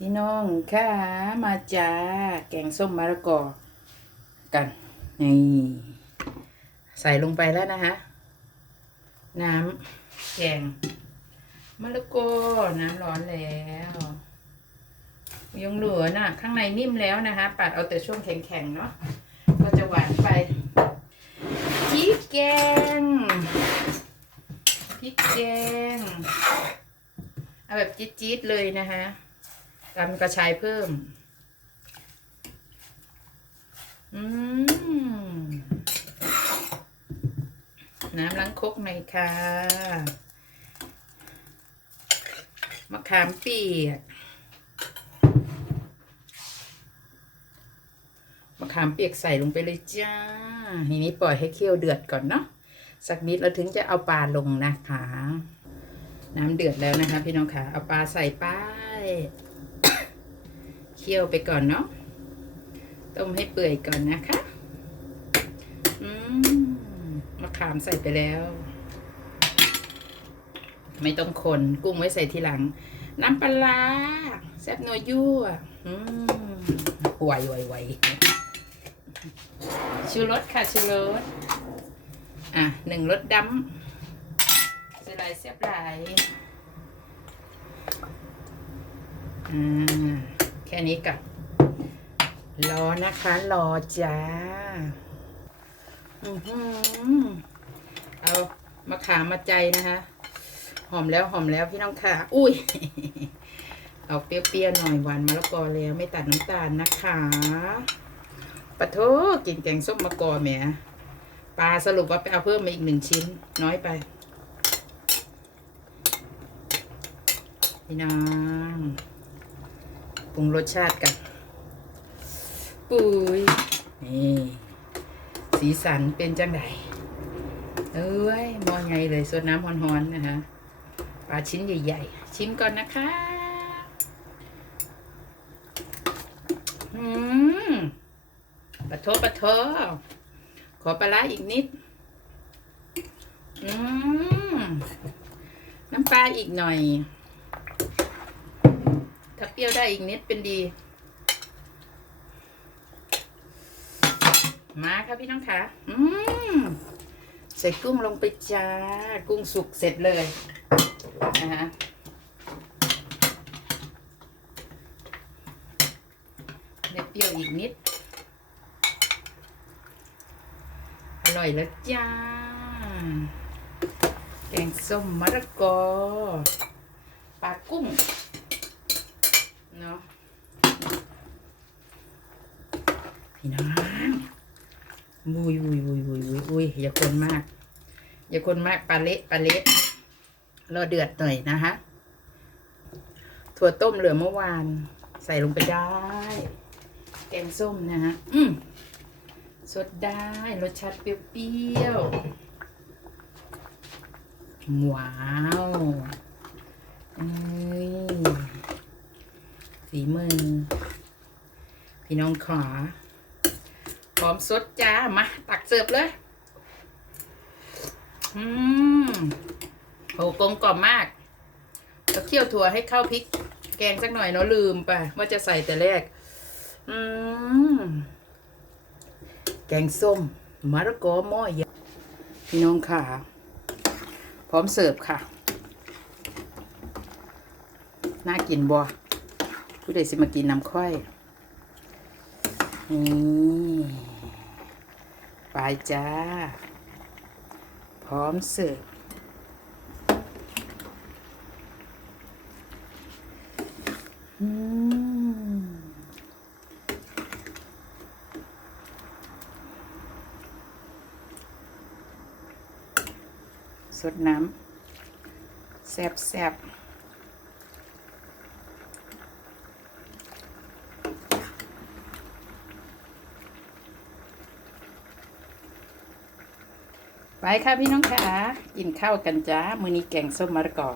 พี่น้องค่ะมาจ้าแกงส้มมะละกอกันนี่ใส่ลงไปแล้วนะคะน้ำแกงมะละกอน้ำร้อนแล้วยังเหลือน่ะ ข้างในนิ่มแล้วนะคะปัดเอาแต่ช่วงแข็งๆเนาะก็จะหวานไปพริกแกงพริกแกงเอาแบบจี๊ดๆเลยนะคะ ตำกระชายเพิ่ม อืม น้ำล้างคกหน่อยค่ะ มะขามเปียก มะขามเปียกใส่ลงไปเลยจ้า ทีนี้ปล่อยให้เคี่ยวเดือดก่อนเนาะ สักนิดแล้วถึงจะเอาปลาลงนะคะ น้ำเดือดแล้วนะคะพี่น้องค่ะ เอาปลาใส่ไป เคี่ยวไปก่อนเนาะต้มให้เปื่อยก่อนนะคะอืมมะขามใส่ไปแล้ว ไม่ต้องคนกุ้งไว้ใส่ทีหลัง น้ำปลาแซ่บนัวยั่วอืมไหวไหวไหวชูรสค่ะชูรสอะหนึ่งรสดำสไลด์เสียบไหลายอ่าแค่นี้กับรอนะคะรอจ้าอือหือเอามาขามมาใจนะคะ หอมแล้วหอมแล้วพี่น้องค่ะ อุ้ยเอาเปรี้ยวๆหน่อยหวานมะละกอแล้วไม่ตัดน้ำตาลนะคะปะโถกินแกงส้มมะกอแหมปลาสรุปว่าไปเอาเพิ่มมาอีกหนึ่งชิ้น น้อยไป พี่น้อง ปรุงรสชาติกัน ปุ้ยนี่สีสันเป็นจังไดเอ้ยมองไงเลยสดน้ำฮ้อนๆนะคะปลาชิ้นใหญ่ ๆ ชิมก่อนนะคะอืมปะโทปะโทขอปลาร้าอีกนิด อืมน้ำปลาอีกหน่อย ถ้าเปรี้ยวได้อีกนิดเป็นดี มาค่ะพี่น้องคะอืมใส่กุ้งลงไปจ้า กุ้งสุกเสร็จเลยนะคะได้เปรี้ยวอีกนิด อร่อยแล้วจ้า แกงส้มมะละกอปลากุ้ง เนาะพี่น้องวุยวุยวุยวุยวุยวุยอย่าคนมาก อย่าคนมากปลาเละปลาเละรอเดือดหน่อยนะคะถั่วต้มเหลือเมื่อวาน ใส่ลงไปได้ แกงส้มนะฮะอืมสดได้รสชาติเปรี้ยวๆว้าวเอ้ยฝีมือ พี่น้องขาพร้อมสดจ้า มา ตักเสิร์ฟเลย อืมโหกลมกล่อมมากแล้วเคี่ยวถั่วให้เข้าพริก แกงสักหน่อยเนาะลืมไป ว่าจะใส่แต่แรก อืม แกงส้มมะระกอหม้อใหญ่พี่น้องค่ะ พร้อมเสิร์ฟค่ะ น่ากินบ่ผู้ใดสิมากินน้ำค่อย นี่ไปจ้า พร้อมเสิร์ฟอืมสดน้ำแซบแซบ ไปค่ะพี่น้องขากินข้าวกันจ้า มื้อนี้แกงส้มมะละกอ